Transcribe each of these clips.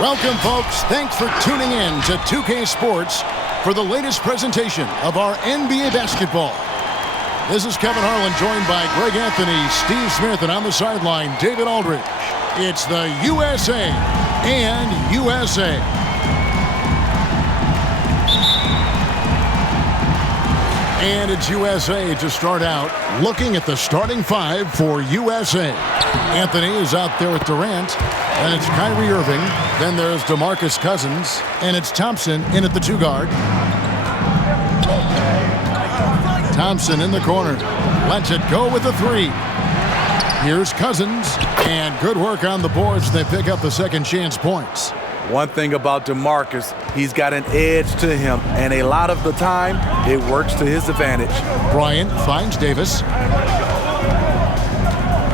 Welcome, folks. Thanks for tuning in to 2K Sports for the latest presentation of our NBA basketball. This is Kevin Harlan, joined by Greg Anthony, Steve Smith, and on the sideline, David Aldridge. It's the USA and USA. And it's USA to start out, looking at the starting five for USA. Anthony is out there with Durant, and it's Kyrie Irving. Then there's DeMarcus Cousins, and it's Thompson in at the two guard. Thompson in the corner, lets it go with the three. Here's Cousins, and good work on the boards. They pick up the second chance points. One thing about DeMarcus, he's got an edge to him, and a lot of the time, it works to his advantage. Bryant finds Davis.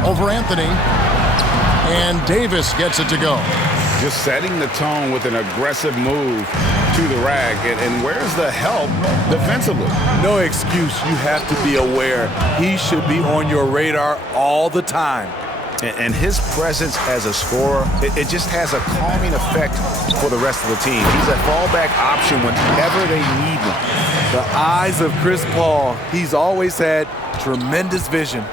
Over Anthony, and Davis gets it to go. Just setting the tone with an aggressive move to the rack, and where's the help defensively? No excuse. You have to be aware. He should be on your radar all the time. And his presence as a scorer, it just has a calming effect for the rest of the team. He's a fallback option whenever they need one. The eyes of Chris Paul. He's always had tremendous vision.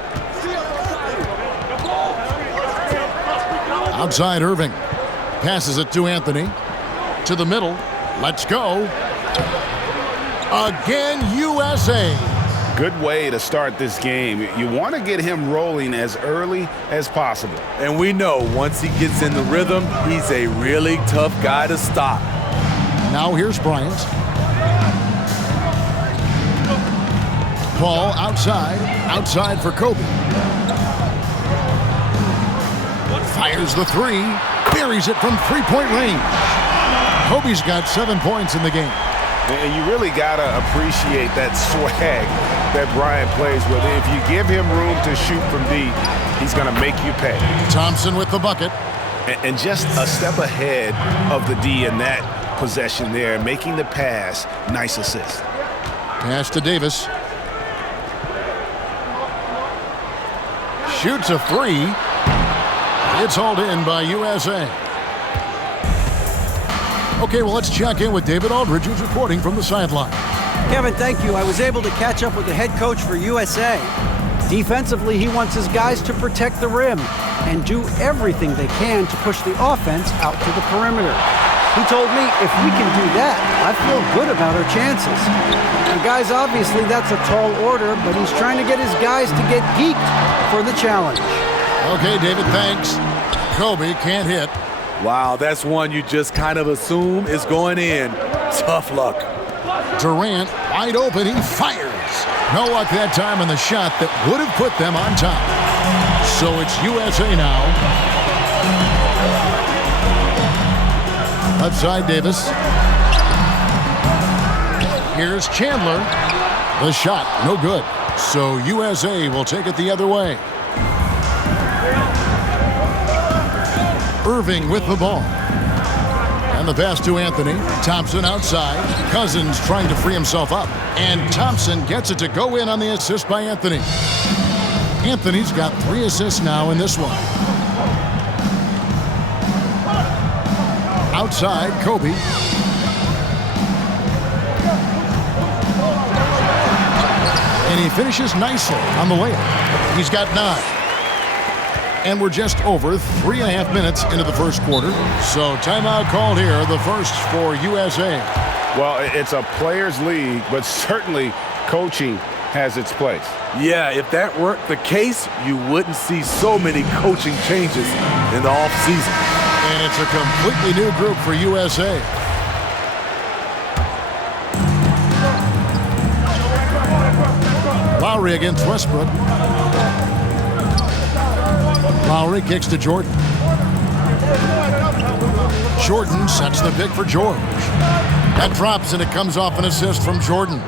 Outside Irving. Passes it to Anthony. To the middle. Let's go. Again, USA. Good way to start this game. You want to get him rolling as early as possible. And we know once he gets in the rhythm, he's a really tough guy to stop. Now here's Bryant. Paul outside for Kobe. Fires the three, buries it from three-point range. Kobe's got 7 points in the game. And you really got to appreciate that swag that Bryant plays with. If you give him room to shoot from deep, he's going to make you pay. Thompson with the bucket. And just a step ahead of the D in that possession there, making the pass. Nice assist. Pass to Davis. Shoots a three. It's hauled in by USA. Okay, well, let's check in with David Aldridge, who's reporting from the sideline. Kevin, thank you. I was able to catch up with the head coach for USA. Defensively, he wants his guys to protect the rim and do everything they can to push the offense out to the perimeter. He told me if we can do that, I feel good about our chances. Now, guys, obviously that's a tall order, but he's trying to get his guys to get geeked for the challenge. Okay, David, thanks. Kobe can't hit. Wow, that's one you just kind of assume is going in. Tough luck. Durant, wide open, he fires. No luck that time on the shot that would have put them on top. So it's USA now. Left side, Davis. Here's Chandler. The shot, no good. So USA will take it the other way. Irving with the ball. And the pass to Anthony. Thompson outside. Cousins trying to free himself up. And Thompson gets it to go in on the assist by Anthony. Anthony's got 3 assists now in this one. Outside, Kobe. And he finishes nicely on the layup. He's got 9. And we're just over 3.5 minutes into the first quarter. So timeout called here, the first for USA. Well, it's a players' league, but certainly coaching has its place. Yeah, if that weren't the case, you wouldn't see so many coaching changes in the offseason. And it's a completely new group for USA. Lowry against Westbrook. Lowry kicks to Jordan. Jordan sets the pick for George. That drops, and it comes off an assist from Jordan.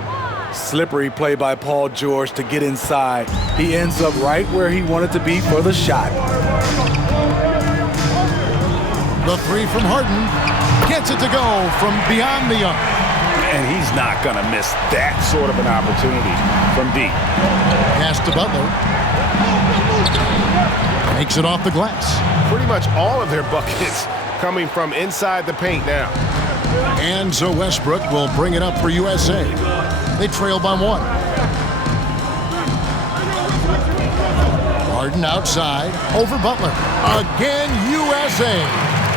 Slippery play by Paul George to get inside. He ends up right where he wanted to be for the shot. The three from Harden. Gets it to go from beyond the arc. And he's not going to miss that sort of an opportunity from deep. Pass to Butler. Makes it off the glass. Pretty much all of their buckets coming from inside the paint now. And so Westbrook will bring it up for USA. They trail by 1. Harden outside, over Butler. Again, USA.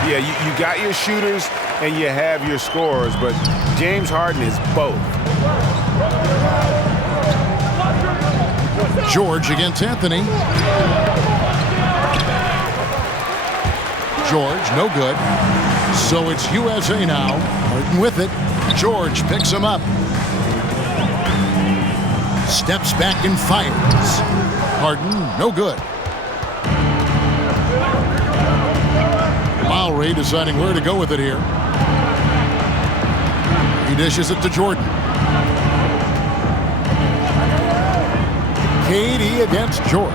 Yeah, you got your shooters and you have your scorers, but James Harden is both. George against Anthony. George, no good. So it's USA now. Harden with it. George picks him up. Steps back and fires. Harden, no good. Lowry deciding where to go with it here. He dishes it to Jordan. KD against George.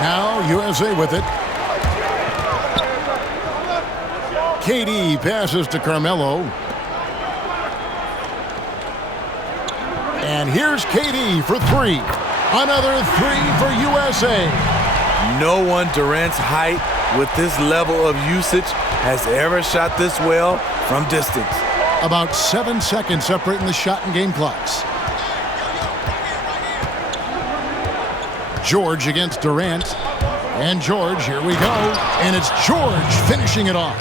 Now USA with it. KD passes to Carmelo. And here's KD for 3. Another 3 for USA. No one Durant's height with this level of usage has ever shot this well from distance. About 7 seconds separating the shot and game clocks. George against Durant. And George, here we go. And it's George finishing it off.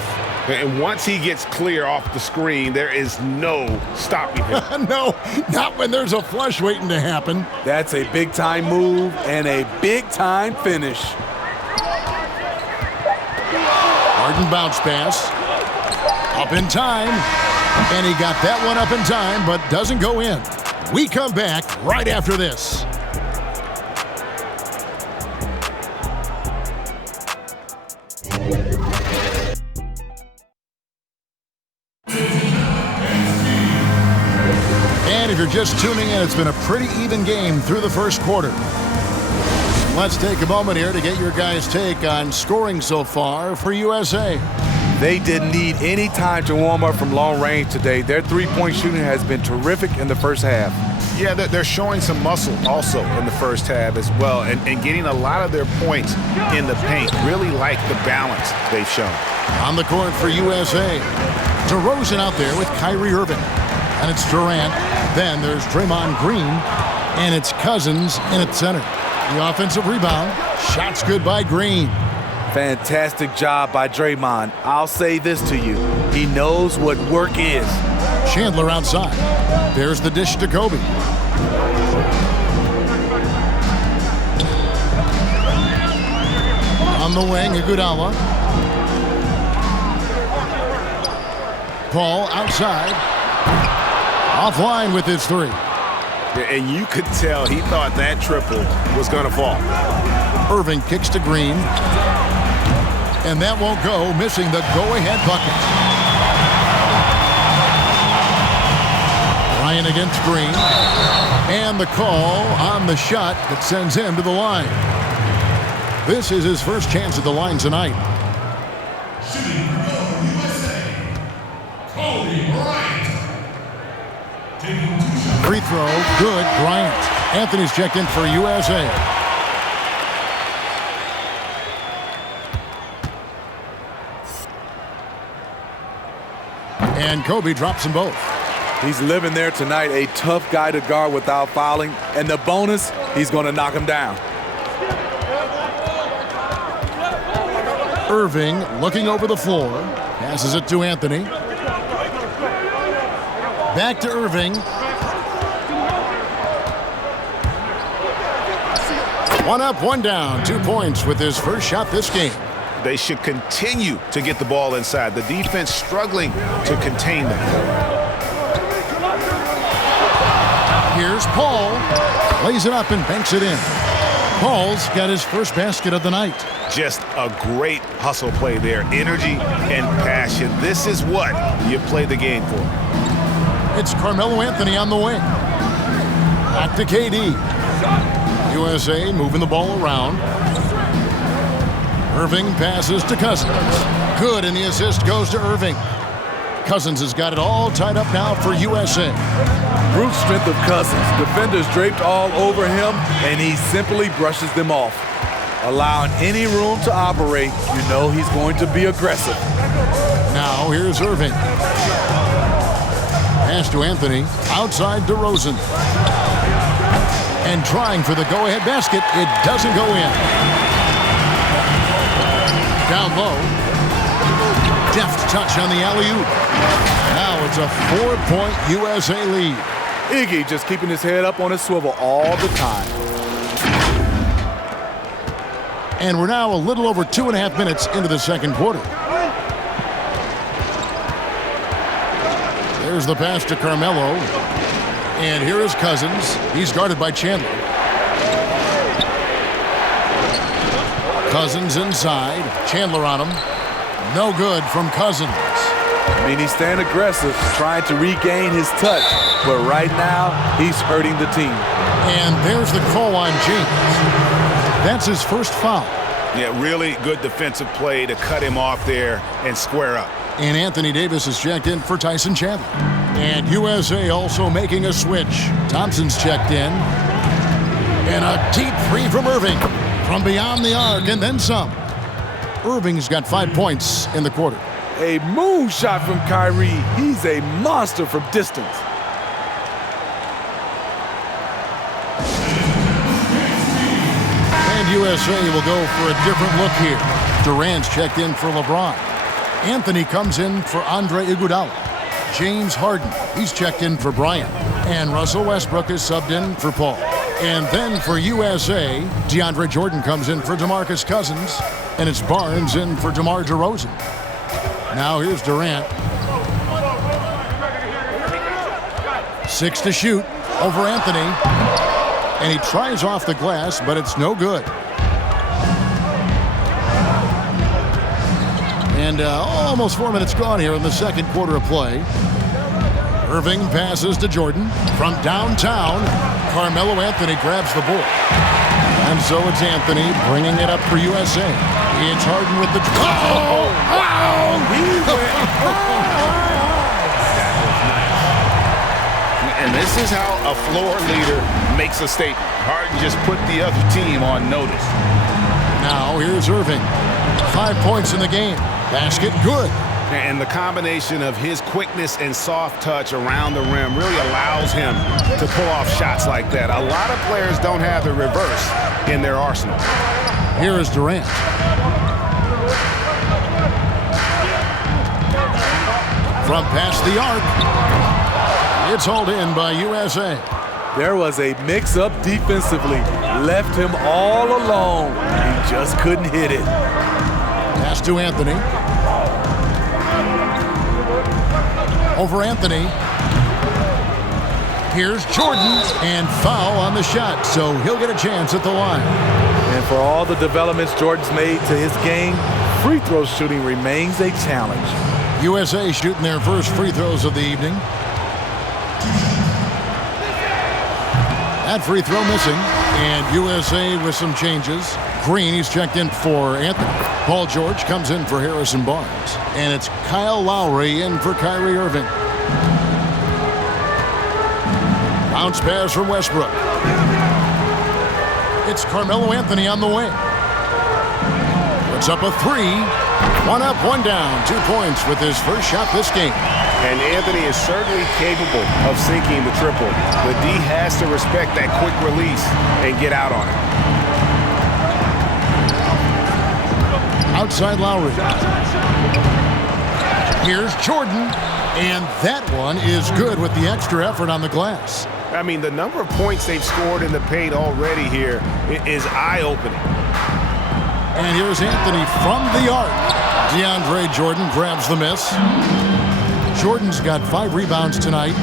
And once he gets clear off the screen, there is no stopping him. No, not when there's a flush waiting to happen. That's a big-time move and a big-time finish. Harden bounce pass. Up in time. And he got that one up in time, but doesn't go in. We come back right after this. And if you're just tuning in, it's been a pretty even game through the first quarter. Let's take a moment here to get your guys' take on scoring so far for USA. They didn't need any time to warm up from long range today. Their three-point shooting has been terrific in the first half. Yeah, they're showing some muscle also in the first half as well, and getting a lot of their points in the paint. Really like the balance they've shown. On the court for USA, DeRozan out there with Kyrie Irving. And it's Durant. Then there's Draymond Green. And it's Cousins in at center. The offensive rebound. Shots good by Green. Fantastic job by Draymond. I'll say this to you. He knows what work is. Chandler outside. There's the dish to Kobe. On the wing, Iguodala. Paul outside. Offline with his 3. And you could tell he thought that triple was going to fall. Irving kicks to Green. And that won't go, missing the go-ahead bucket. Ryan against Green. And the call on the shot that sends him to the line. This is his first chance at the line tonight. Shooting for USA, Kobe Bryant. Taking 2 shots. Free throw, good, Bryant. Anthony's checked in for USA. And Kobe drops them both. He's living there tonight, a tough guy to guard without fouling. And the bonus, he's going to knock him down. Irving looking over the floor. Passes it to Anthony. Back to Irving. One up, one down. 2 points with his first shot this game. They should continue to get the ball inside. The defense struggling to contain them. Here's Paul. Lays it up and banks it in. Paul's got his first basket of the night. Just a great hustle play there. Energy and passion. This is what you play the game for. It's Carmelo Anthony on the wing. Back to KD. USA moving the ball around. Irving passes to Cousins. Good, and the assist goes to Irving. Cousins has got it all tied up now for USA. Brute strength of Cousins. Defenders draped all over him, and he simply brushes them off. allowing any room to operate. You know he's going to be aggressive. Now here's Irving. Pass to Anthony. Outside DeRozan. And trying for the go-ahead basket. It doesn't go in. Down low. Deft touch on the alley-oop. Now it's a 4-point USA lead. Iggy just keeping his head up on his swivel all the time. And we're now a little over 2.5 minutes into the second quarter. There's the pass to Carmelo. And here is Cousins. He's guarded by Chandler. Cousins inside. Chandler on him. No good from Cousins. I mean, he's staying aggressive, trying to regain his touch. But right now, he's hurting the team. And there's the call on James. That's his first foul. Yeah, really good defensive play to cut him off there and square up. And Anthony Davis is checked in for Tyson Chandler. And USA also making a switch. Thompson's checked in. And a deep three from Irving. From beyond the arc and then some. Irving's got 5 points in the quarter. A moonshot from Kyrie. He's a monster from distance. And USA will go for a different look here. Durant's checked in for LeBron. Anthony comes in for Andre Iguodala. James Harden, he's checked in for Bryant. And Russell Westbrook is subbed in for Paul. And then for USA, DeAndre Jordan comes in for DeMarcus Cousins. And it's Barnes in for DeMar DeRozan. Now here's Durant. 6 to shoot over Anthony. And he tries off the glass, but it's no good. And almost 4 minutes gone here in the second quarter of play. Irving passes to Jordan. From downtown, Carmelo Anthony grabs the ball. And so it's Anthony bringing it up for USA. It's Harden with the... Oh! He went. And this is how a floor leader makes a statement. Harden just put the other team on notice. Now here's Irving. 5 points in the game. Basket good. And the combination of his quickness and soft touch around the rim really allows him to pull off shots like that. A lot of players don't have the reverse in their arsenal. Here is Durant. From past the arc. It's hauled in by USA. There was a mix-up defensively. Left him all alone. He just couldn't hit it. Pass to Anthony. Over Anthony. Here's Jordan. And foul on the shot, so he'll get a chance at the line. And for all the developments Jordan's made to his game, free throw shooting remains a challenge. USA shooting their first free throws of the evening. That free throw missing. And USA with some changes. Green, he's checked in for Anthony. Paul George comes in for Harrison Barnes. And it's Kyle Lowry in for Kyrie Irving. Bounce pass from Westbrook. It's Carmelo Anthony on the wing. Puts up a three. 1 up, 1 down. 2 points with his first shot this game. And Anthony is certainly capable of sinking the triple. But D has to respect that quick release and get out on it. Outside Lowry. Here's Jordan. And that one is good with the extra effort on the glass. I mean, the number of points they've scored in the paint already here is eye-opening. And here's Anthony from the arc. DeAndre Jordan grabs the miss. Jordan's got 5 rebounds tonight.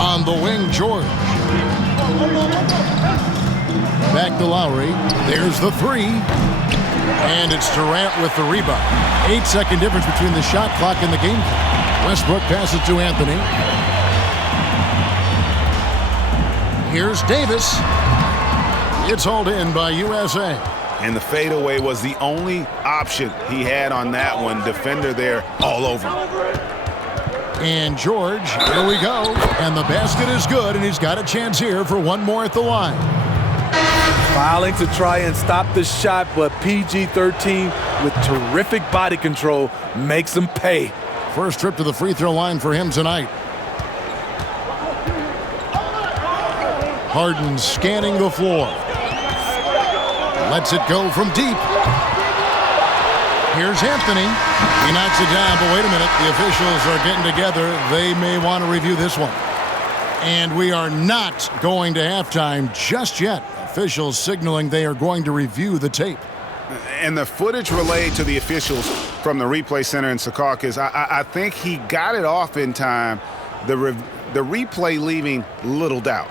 On the wing, George. Back to Lowry. There's the three. And it's Durant with the rebound. 8-second difference between the shot clock and the game clock. Westbrook passes to Anthony. Here's Davis. It's hauled in by USA. And the fadeaway was the only option he had on that one. Defender there all over him. And George, here we go. And the basket is good, and he's got a chance here for one more at the line. Filing to try and stop the shot, but PG-13 with terrific body control makes him pay. First trip to the free throw line for him tonight. Harden scanning the floor. Lets it go from deep. Here's Anthony. He knocks it down, but wait a minute. The officials are getting together. They may want to review this one. And we are not going to halftime just yet. Officials signaling they are going to review the tape. And the footage relayed to the officials from the replay center in Secaucus, I think he got it off in time. The replay leaving little doubt.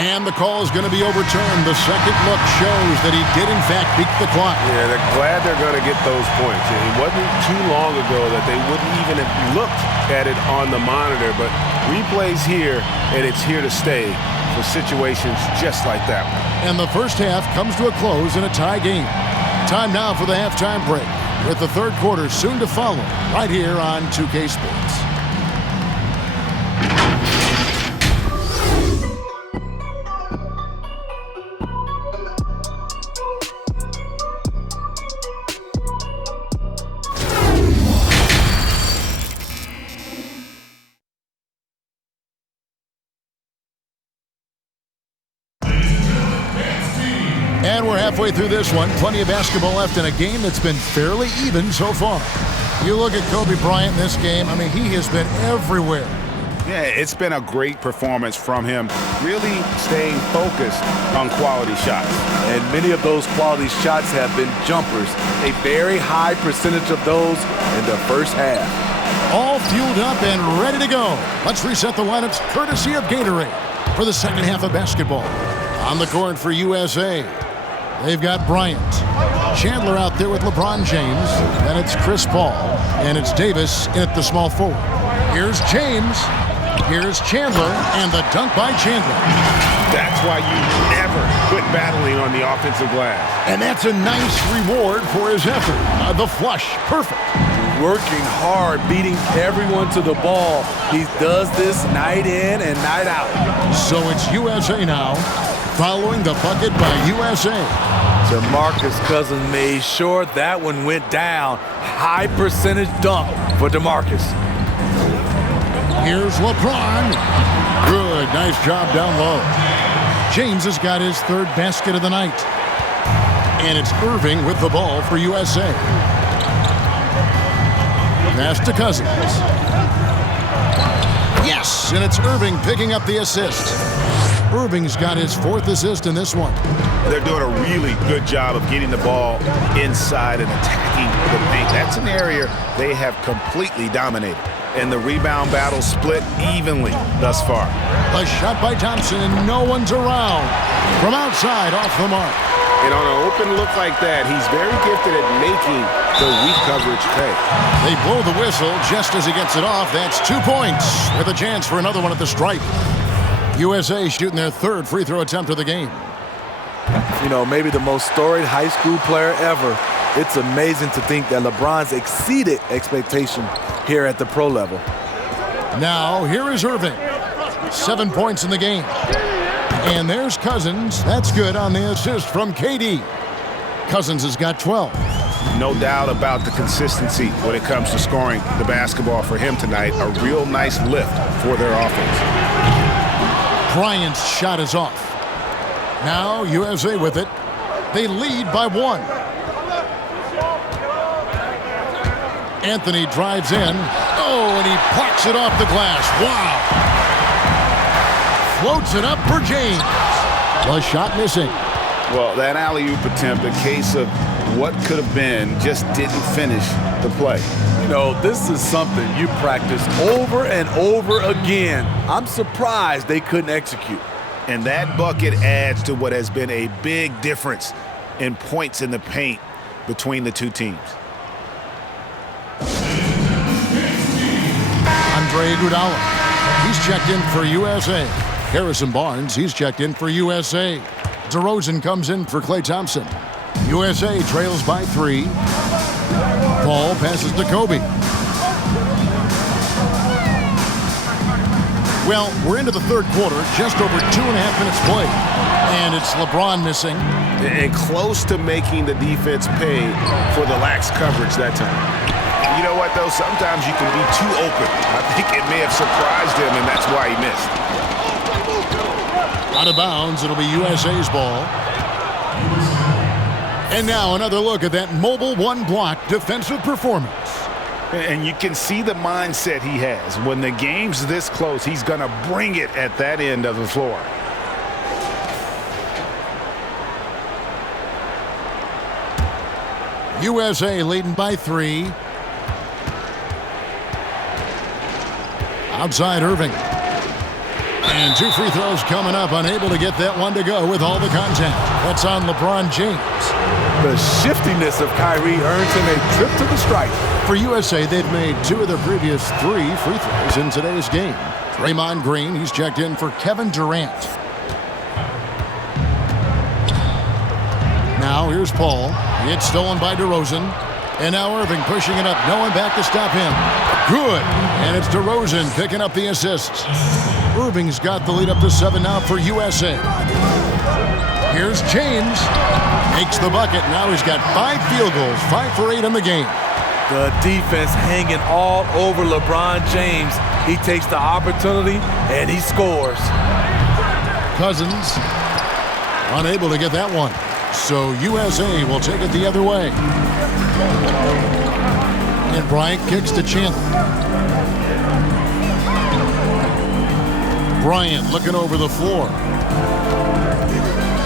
And the call is going to be overturned. The second look shows that he did, in fact, beat the clock. Yeah, they're glad they're going to get those points. It wasn't too long ago that they wouldn't even have looked at it on the monitor, but replays here, and it's here to stay for situations just like that one. And the first half comes to a close in a tie game. Time now for the halftime break, with the third quarter soon to follow, right here on 2K Sports. And we're halfway through this one. Plenty of basketball left in a game that's been fairly even so far. You look at Kobe Bryant in this game, I mean, he has been everywhere. Yeah, it's been a great performance from him, really staying focused on quality shots. And many of those quality shots have been jumpers. A very high percentage of those in the first half. All fueled up and ready to go. Let's reset the lineups courtesy of Gatorade for the second half of basketball. On the court for USA, they've got Bryant. Chandler out there with LeBron James. Then it's Chris Paul. And it's Davis in at the small forward. Here's James. Here's Chandler. And the dunk by Chandler. That's why you never quit battling on the offensive glass. And that's a nice reward for his effort. The flush. Perfect. Working hard, beating everyone to the ball. He does this night in and night out. So it's USA now, following the bucket by USA. DeMarcus Cousins made sure that one went down. High percentage dunk for DeMarcus. Here's LeBron. Good, nice job down low. James has got his third basket of the night. And it's Irving with the ball for USA. Pass to Cousins. Yes, and it's Irving picking up the assist. Irving's got his fourth assist in this one. They're doing a really good job of getting the ball inside and attacking the paint. That's an area they have completely dominated. And the rebound battle split evenly thus far. A shot by Thompson, and no one's around. From outside, off the mark. And on an open look like that, he's very gifted at making the weak coverage pay. They blow the whistle just as he gets it off. That's 2 points with a chance for another one at the stripe. USA shooting their third free throw attempt of the game. You know, maybe the most storied high school player ever. It's amazing to think that LeBron's exceeded expectation here at the pro level. Now, here is Irving. 7 points in the game. And there's Cousins. That's good on the assist from KD. Cousins has got 12. No doubt about the consistency when it comes to scoring the basketball for him tonight. A real nice lift for their offense. Bryant's shot is off. Now USA with it. They lead by 1. Anthony drives in. Oh, and he plucks it off the glass. Wow. Floats it up for James. The shot missing. Well, that alley-oop attempt, a case of what could have been, just didn't finish the play. You know, this is something you practice over and over again. I'm surprised they couldn't execute. And that bucket adds to what has been a big difference in points in the paint between the two teams. Andre Iguodala. He's checked in for USA. Harrison Barnes, he's checked in for USA. DeRozan comes in for Klay Thompson. USA trails by 3. Paul passes to Kobe. Well, we're into the third quarter, just over 2.5 minutes played. And it's LeBron missing. And close to making the defense pay for the lax coverage that time. You know what, though? Sometimes you can be too open. I think it may have surprised him, and that's why he missed. Out of bounds, it'll be USA's ball. And now another look at that mobile one-block defensive performance. And you can see the mindset he has. When the game's this close, he's going to bring it at that end of the floor. USA leading by 3. Outside Irving. And 2 free throws coming up. Unable to get that one to go with all the contact. That's on LeBron James. The shiftiness of Kyrie earns him a trip to the stripe. For USA, they've made 2 of their previous 3 free throws in today's game. Draymond Green, he's checked in for Kevin Durant. Now here's Paul. It's stolen by DeRozan. And now Irving pushing it up. No one back to stop him. Good. And it's DeRozan picking up the assists. Irving's got the lead up to 7 now for USA. Here's James. Makes the bucket. Now he's got 5 field goals. 5 for 8 in the game. The defense hanging all over LeBron James. He takes the opportunity and he scores. Cousins unable to get that one. So USA will take it the other way. And Bryant kicks to Chandler. Bryant looking over the floor.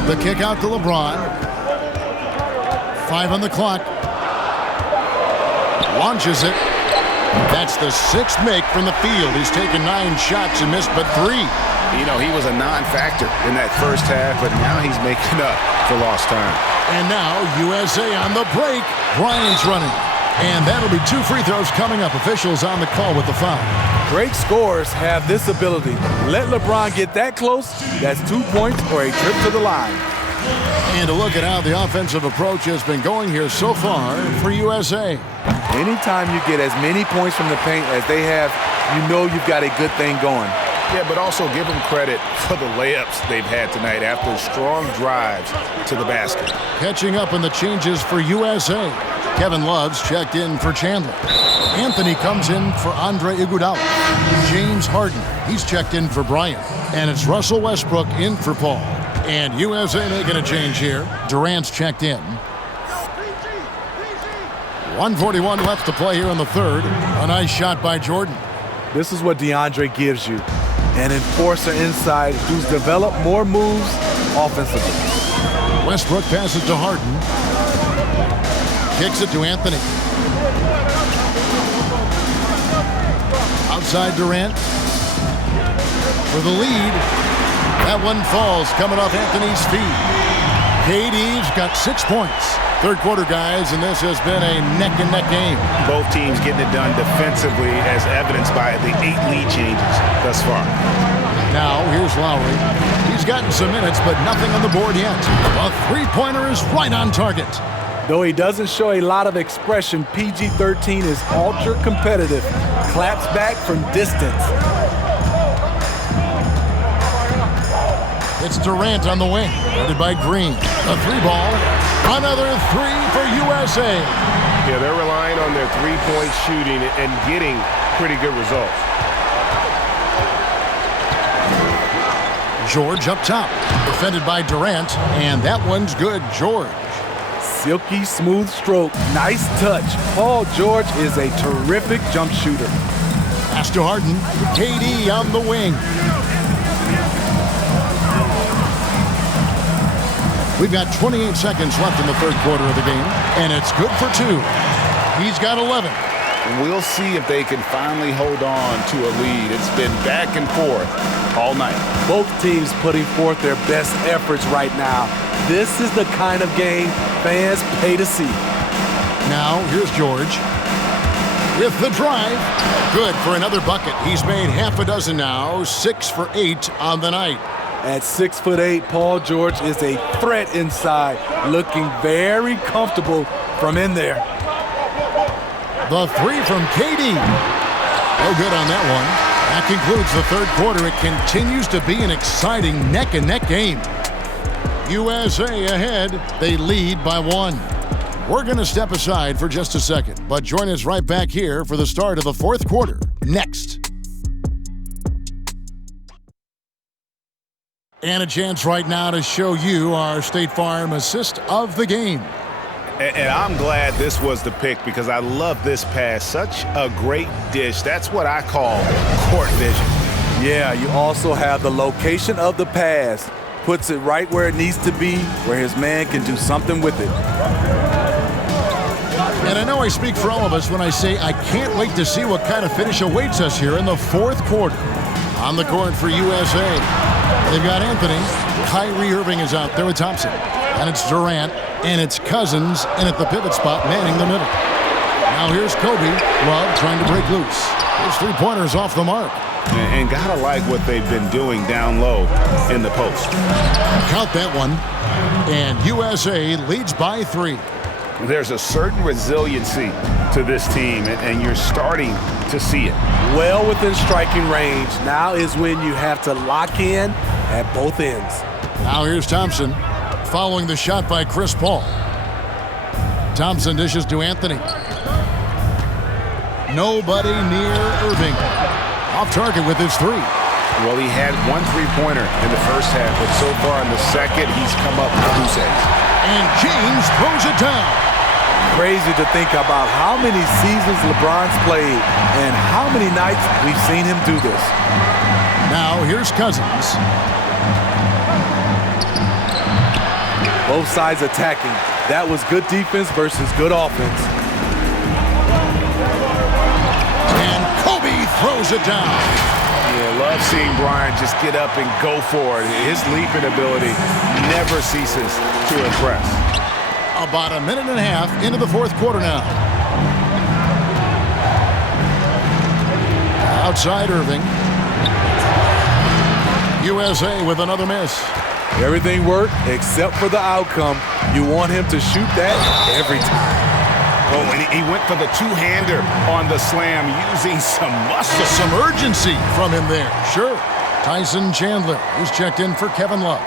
The kick out to LeBron. 5 on the clock. Launches it. That's the 6th make from the field. He's taken 9 shots and missed but 3. You know, he was a non-factor in that first half, but now he's making up for lost time. And now USA on the break. Bryant's running. And that'll be 2 free throws coming up. Officials on the call with the foul. Great scorers have this ability. Let LeBron get that close. That's 2 points or a trip to the line. And a look at how the offensive approach has been going here so far for USA. Anytime you get as many points from the paint as they have, you know you've got a good thing going. Yeah, but also give them credit for the layups they've had tonight after strong drives to the basket. Catching up on the changes for USA. Kevin Love's checked in for Chandler. Anthony comes in for Andre Iguodala. James Harden, he's checked in for Bryant. And it's Russell Westbrook in for Paul. And USA making a change here. Durant's checked in. 1:41 left to play here in the third. A nice shot by Jordan. This is what DeAndre gives you. An enforcer inside who's developed more moves offensively. Westbrook passes to Harden. Kicks it to Anthony. Outside Durant. For the lead. That one falls coming off Anthony's feet. KD's got 6 points. Third quarter, guys, and this has been a neck-and-neck game. Both teams getting it done defensively as evidenced by the 8 lead changes thus far. Now, here's Lowry. He's gotten some minutes, but nothing on the board yet. A three-pointer is right on target. Though he doesn't show a lot of expression, PG-13 is ultra-competitive. Claps back from distance. It's Durant on the wing, guarded by Green. A 3-ball. Another 3 for USA. Yeah, they're relying on their three-point shooting and getting pretty good results. George up top, defended by Durant, and that one's good. George. Silky smooth stroke, nice touch. Paul George is a terrific jump shooter. Pass to Harden. KD on the wing. We've got 28 seconds left in the third quarter of the game, and it's good for 2. He's got 11. We'll see if they can finally hold on to a lead. It's been back and forth all night. Both teams putting forth their best efforts right now. This is the kind of game fans pay to see. Now, here's George. with the drive. Good for another bucket. He's made half a dozen now, 6 for 8 on the night. At 6'8", Paul George is a threat inside, looking very comfortable from in there. The three from KD. No good on that one. That concludes the third quarter. It continues to be an exciting neck-and-neck game. USA ahead. They lead by 1. We're going to step aside for just a second, but join us right back here for the start of the fourth quarter next. And a chance right now to show you our State Farm assist of the game. And I'm glad this was the pick because I love this pass. Such a great dish. That's what I call court vision. Yeah, you also have the location of the pass. Puts it right where it needs to be, where his man can do something with it. And I know I speak for all of us when I say I can't wait to see what kind of finish awaits us here in the fourth quarter. On the court for USA, they've got Anthony. Kyrie Irving is out there with Thompson. And it's Durant, and it's Cousins, and at the pivot spot, manning the middle. Now here's Kobe. Love trying to break loose. His three-pointers off the mark. And gotta like what they've been doing down low in the post. Count that one. And USA leads by 3. There's a certain resiliency to this team, and you're starting to see it. Well within striking range. Now is when you have to lock in at both ends. Now here's Thompson, following the shot by Chris Paul. Thompson dishes to Anthony. Nobody near Irving. Off target with his 3. Well, he had 1 3-pointer in the first half, but so far in the second, he's come up with 2 saves. And James throws it down. Crazy to think about how many seasons LeBron's played and how many nights we've seen him do this. Now here's Cousins. Both sides attacking. That was good defense versus good offense. And Kobe throws it down. Yeah, love seeing Bryant just get up and go for it. His leaping ability never ceases to impress. About a minute and a half into the fourth quarter now. Outside Irving. USA with another miss. Everything worked except for the outcome. You want him to shoot that every time. Oh, and he went for the two-hander on the slam using some muscle. Some urgency from him there. Sure. Tyson Chandler, who's checked in for Kevin Love.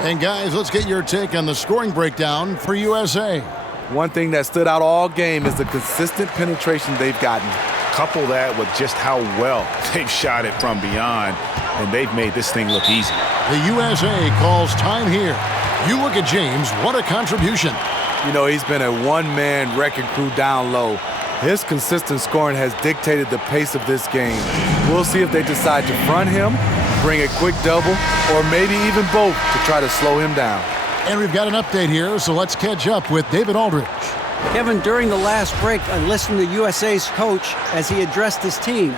And guys, let's get your take on the scoring breakdown for USA. One thing that stood out all game is the consistent penetration they've gotten. Couple that with just how well they've shot it from beyond, and they've made this thing look easy. The USA calls time here. You look at James, what a contribution. You know, he's been a one-man wrecking crew down low. His consistent scoring has dictated the pace of this game. We'll see if they decide to front him, bring a quick double, or maybe even both to try to slow him down. And we've got an update here, so let's catch up with David Aldridge. Kevin, during the last break, I listened to USA's coach as he addressed his team.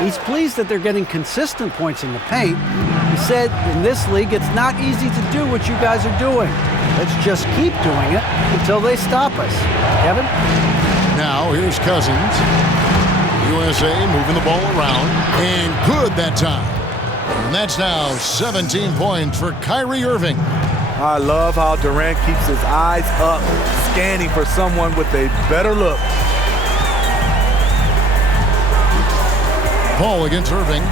He's pleased that they're getting consistent points in the paint. He said, in this league, it's not easy to do what you guys are doing. Let's just keep doing it until they stop us. Kevin? Now, here's Cousins. USA moving the ball around, and good that time. And that's now 17 points for Kyrie Irving. I love how Durant keeps his eyes up, scanning for someone with a better look. Paul against Irving,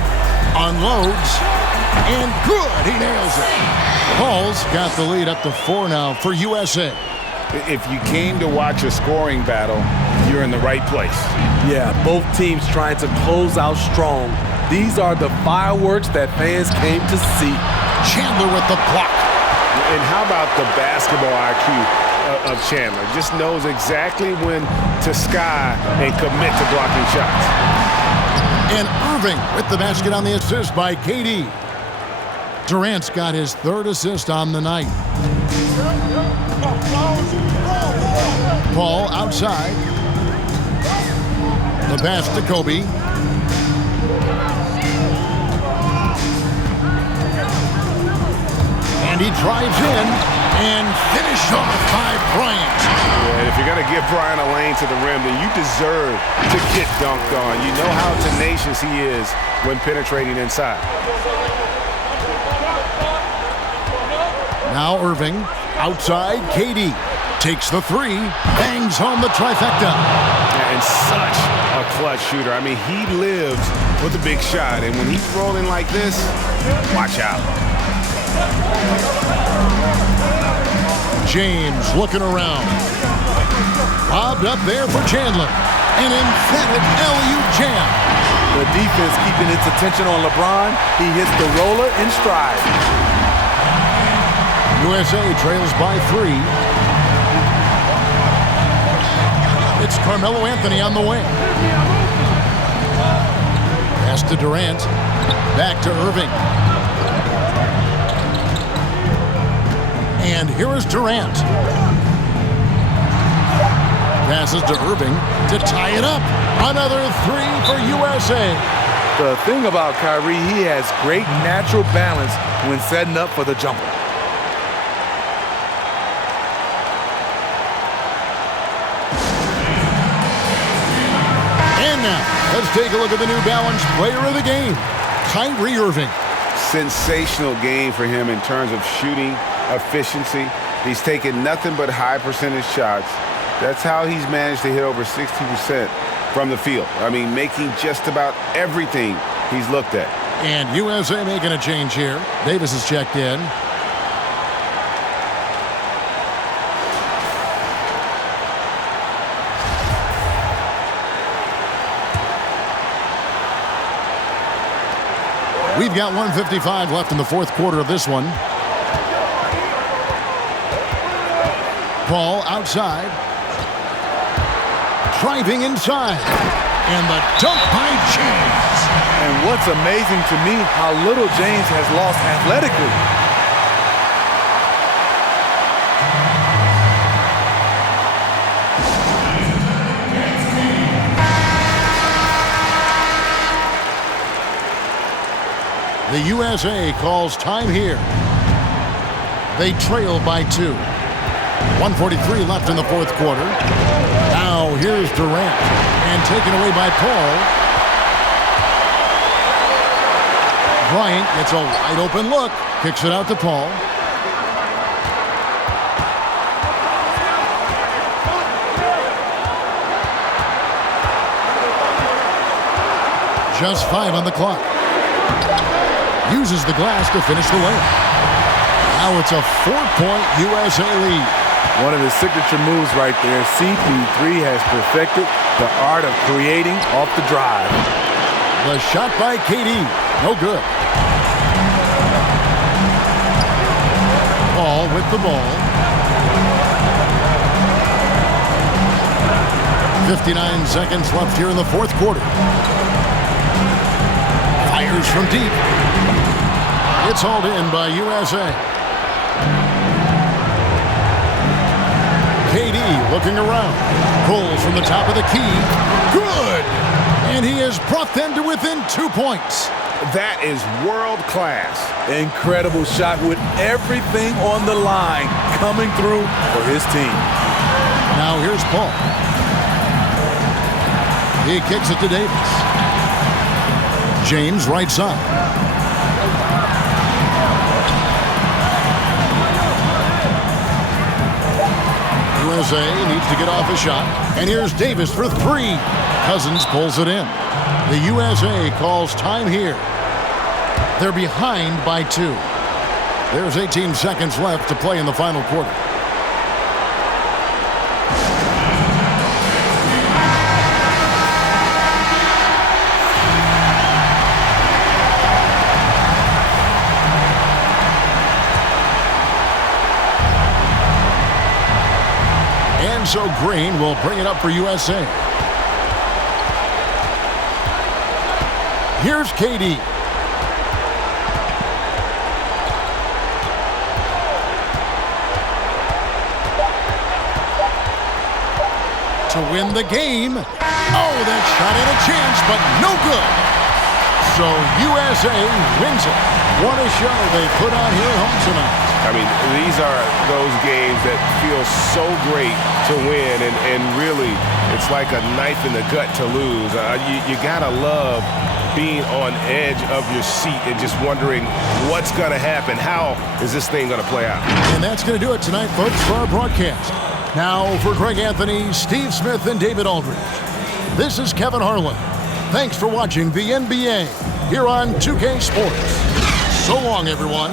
unloads, and good, he nails it. Paul's got the lead up to 4 now for USA. If you came to watch a scoring battle, you're in the right place. Yeah, both teams trying to close out strong. These are the fireworks that fans came to see. Chandler with the block. And how about the basketball IQ of Chandler? Just knows exactly when to sky and commit to blocking shots. And Irving with the basket on the assist by KD. Durant's got his 3rd assist on the night. Paul outside. The pass to Kobe. And he drives in. And finished off by Bryant. Yeah, if you're going to give Bryant a lane to the rim, then you deserve to get dunked on. You know how tenacious he is when penetrating inside. Now Irving, outside, KD. Takes the three, bangs home the trifecta. And such a clutch shooter. I mean, he lives with a big shot. And when he's rolling like this, watch out. James looking around. Lobbed up there for Chandler. An emphatic LU jam. The defense keeping its attention on LeBron. He hits the roller in stride. USA trails by 3. It's Carmelo Anthony on the wing. Pass to Durant. Back to Irving. And here is Durant. Passes to Irving to tie it up. Another 3 for USA. The thing about Kyrie, he has great natural balance when setting up for the jumper. And now, let's take a look at the New Balance player of the game, Kyrie Irving. Sensational game for him in terms of shooting efficiency. He's taken nothing but high percentage shots. That's how he's managed to hit over 60% from the field. I mean, making just about everything he's looked at. And USA making a change here. Davis is checked in. We've got 1:55 left in the fourth quarter of this one. Ball outside. Driving inside. And the dunk by James. And what's amazing to me, how little James has lost athletically. The USA calls time here. They trail by 2. 1:43 left in the fourth quarter. Now here's Durant. And taken away by Paul. Bryant gets a wide open look. Kicks it out to Paul. Just 5 on the clock. Uses the glass to finish the layup. Now it's a 4-point USA lead. One of his signature moves right there. CP3 has perfected the art of creating off the drive. The shot by KD. No good. Paul with the ball. 59 seconds left here in the fourth quarter. Fires from deep. It's hauled in by USA. KD looking around. Pulls from the top of the key. Good! And he has brought them to within 2 points. That is world class. Incredible shot with everything on the line coming through for his team. Now here's Paul. He kicks it to Davis. James right side. USA needs to get off a shot. And here's Davis for 3. Cousins pulls it in. The USA calls time here. They're behind by 2. There's 18 seconds left to play in the final quarter. And so Green will bring it up for USA. Here's KD. To win the game. Oh, that shot had a chance, but no good. So USA wins it. What a show they put on here at home tonight. I mean, these are those games that feel so great to win, and really, it's like a knife in the gut to lose. You gotta love being on edge of your seat and just wondering what's gonna happen. How is this thing gonna play out? And that's going to do it tonight, folks, for our broadcast. Now, for Greg Anthony, Steve Smith, and David Aldridge, this is Kevin Harlan. Thanks for watching the NBA here on 2K Sports. So long, everyone.